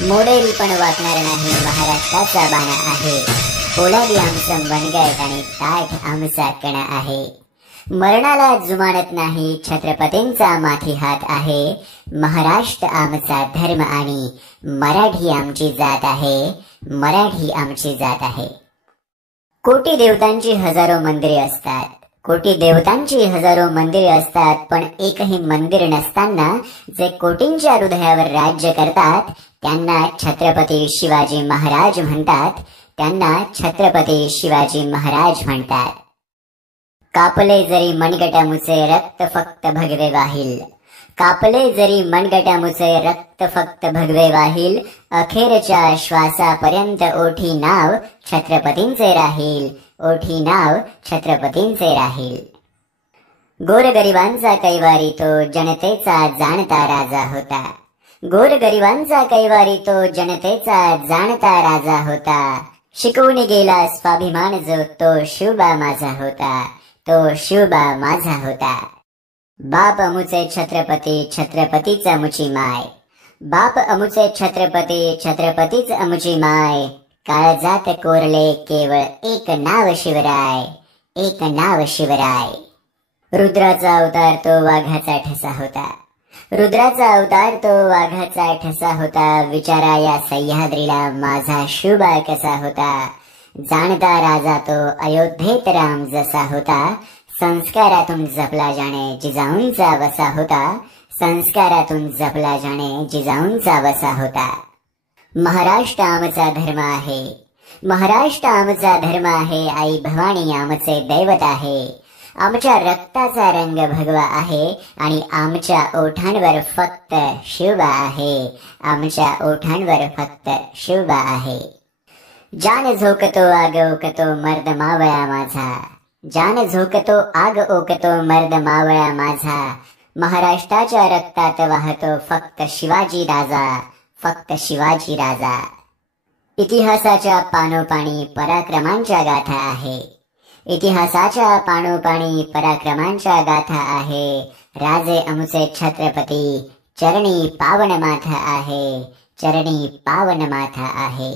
Model पण वाकणार नाही महाराष्ट्राचा बाणा आहे। पोलादी आमचं मनगट आणि ताठ आमचा कणा आहे। मरणाला जुमानत नाही छत्रपतींचा माथी हात आहे। महाराष्ट्र आमचा धर्म आणि मराठी आमची जात आहे। मराठी आमची जात आहे। कोटी देवतांची हजारो मंदिरे असतात, कोटी देवतांची हजारो मंदिरे असतात, पण एकही मंदिर नसताना जे कोटींच्या हृदयावर राज्य करतात त्यांना छत्रपती शिवाजी महाराज म्हणतात। त्यांना छत्रपती शिवाजी महाराज म्हणतात। कापले जरी मनगटामुचे रक्त फक्त भगवे वाहील, कापले जरी मनगटामुचे रक्त फक्त भगवे वाहील, अखेरच्या श्वासापर्यंत ओठी नाव छत्रपतींचे राहील, ओठी नाव छत्रपतींचे राहील। गोरगरिबांचा कैवारी तो जनतेचा जाणता राजा होता, गोरगरिबांचा कैवारी तो जनतेचा जाणता राजा होता। शिकवून गेला स्वाभिमान जो तो शिवबा माझा होता, तो शिवबा माझा होता। बाप अमुचे छत्रपती छत्रपतीच अमुची माय, बाप अमुचे छत्रपती छत्रपतीच अमुची माय। काळजात कोरले केवळ एक नाव शिवराय, एक नाव शिवराय। रुद्राचा अवतार तो वाघाचा ठसा होता, रुद्राचा अवतार तो वाघाचा ठसा होता। विचारा या सह्याद्रीला माझा शिवबा कसा होता, जाणता राजा तो अयोध्येत राम जसा होता। संस्कारातून जपला जाणे जिजाऊंचा वसा होता, संस्कारातून जपला जाणे जिजाऊंचा वसा होता। महाराष्ट्र आमचा धर्म आहे, महाराष्ट्र आमचा धर्म आहे। आई भवानी आमचे दैवत आहे। आमच्या रक्ताचा रंग भगवा आहे आणि आमच्या ओठांवर फक्त शिवबा आहे, आमच्या ओठांवर फक्त शिवबा आहे। जान झोकतो आग ओकतो मर्द मावळा माझा, जान झोकतो आग ओकतो मर्द मावळा माझा। महाराष्ट्राच्या रक्तात वाहतो फक्त शिवाजी राजा, फक्त शिवाजी राजा। इतिहासाच्या पानोपाणी पराक्रमांच्या गाथा आहे, इतिहासाच्या पानोपाणी पराक्रमांच्या गाथा आहे। राजे अमुचे छत्रपती चरणी पावन माथा आहे, चरणी पावन माथा आहे।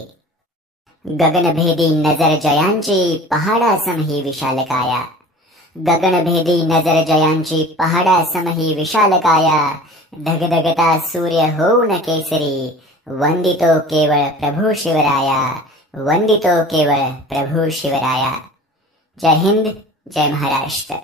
गगनभेदी नजर जयांची पहाडासम ही विशालकाया, गगनभेदी नजर जयांची पहाडासम ही विशालकाया। धगधगता सूर्य होऊन केसरी वंदितो केवळ प्रभू शिवराया, वंदितो केवळ प्रभू शिवराया। जय हिंद, जय महाराष्ट्र।